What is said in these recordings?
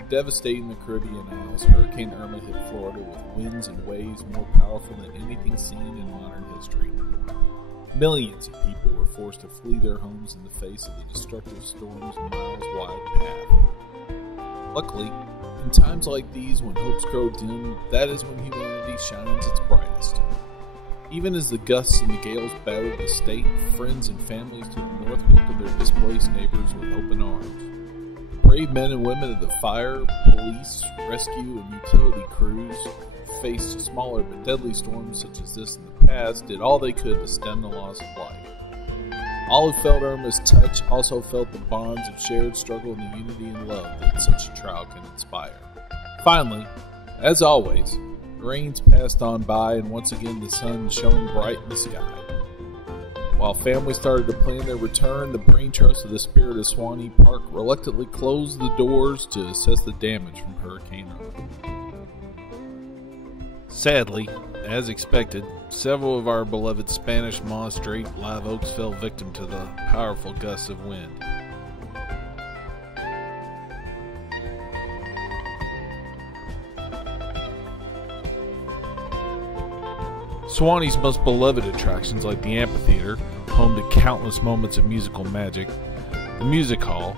After devastating the Caribbean Isles, Hurricane Irma hit Florida with winds and waves more powerful than anything seen in modern history. Millions of people were forced to flee their homes in the face of the destructive storm's miles-wide path. Luckily, in times like these, when hopes grow dim, that is when humanity shines its brightest. Even as the gusts and the gales battered the state, friends and families to the north welcomed their displaced neighbors with open arms. Brave men and women of the fire, police, rescue, and utility crews who faced smaller but deadly storms such as this in the past did all they could to stem the loss of life. All who felt Irma's touch also felt the bonds of shared struggle and the unity and love that such a trial can inspire. Finally, as always, the rains passed on by and once again the sun shone bright in the sky. While families started to plan their return, the brain trust of the spirit of Suwannee Park reluctantly closed the doors to assess the damage from Hurricane Irma. Sadly, as expected, several of our beloved Spanish moss-draped live oaks fell victim to the powerful gusts of wind. Suwannee's most beloved attractions like the amphitheater, home to countless moments of musical magic, the music hall,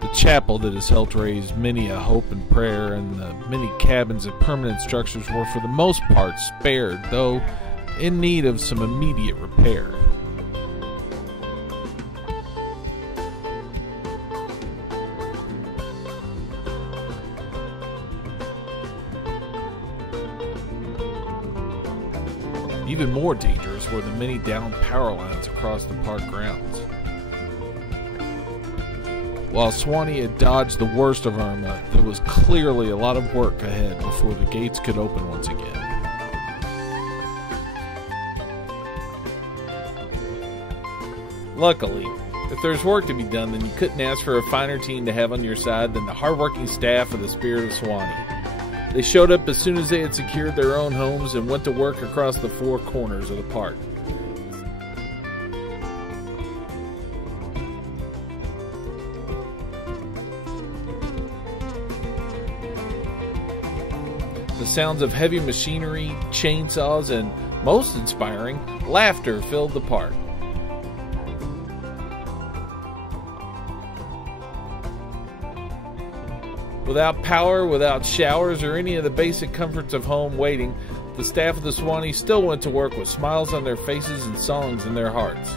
the chapel that has helped raise many a hope and prayer, and the many cabins and permanent structures were for the most part spared, though in need of some immediate repair. Even more dangerous were the many downed power lines across the park grounds. While Suwannee had dodged the worst of Irma, there was clearly a lot of work ahead before the gates could open once again. Luckily, if there's work to be done, then you couldn't ask for a finer team to have on your side than the hardworking staff of the Spirit of Suwannee. They showed up as soon as they had secured their own homes and went to work across the four corners of the park. The sounds of heavy machinery, chainsaws, and, most inspiring, laughter filled the park. Without power, without showers, or any of the basic comforts of home waiting, the staff of the Suwannee still went to work with smiles on their faces and songs in their hearts.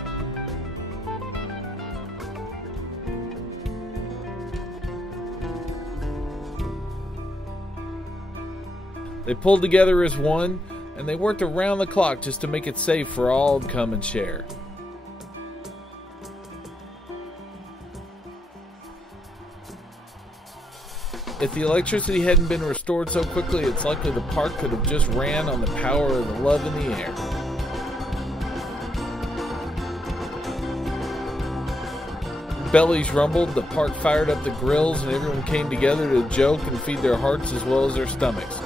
They pulled together as one, and they worked around the clock just to make it safe for all to come and share. If the electricity hadn't been restored so quickly, it's likely the park could have just ran on the power of the love in the air. Bellies rumbled, the park fired up the grills, and everyone came together to joke and feed their hearts as well as their stomachs.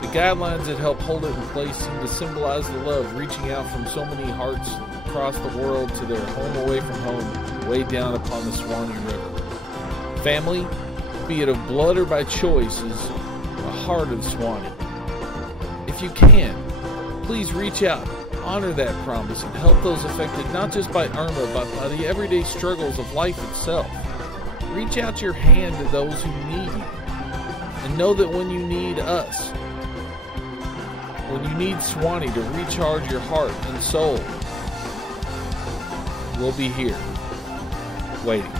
The guidelines that help hold it in place seem to symbolize the love reaching out from so many hearts across the world to their home away from home, way down upon the Suwannee River. Family, be it of blood or by choice, is the heart of Suwannee. If you can, please reach out, honor that promise, and help those affected not just by Irma, but by the everyday struggles of life itself. Reach out your hand to those who need you, and know that when you need us, when you need Suwannee to recharge your heart and soul, we'll be here, waiting.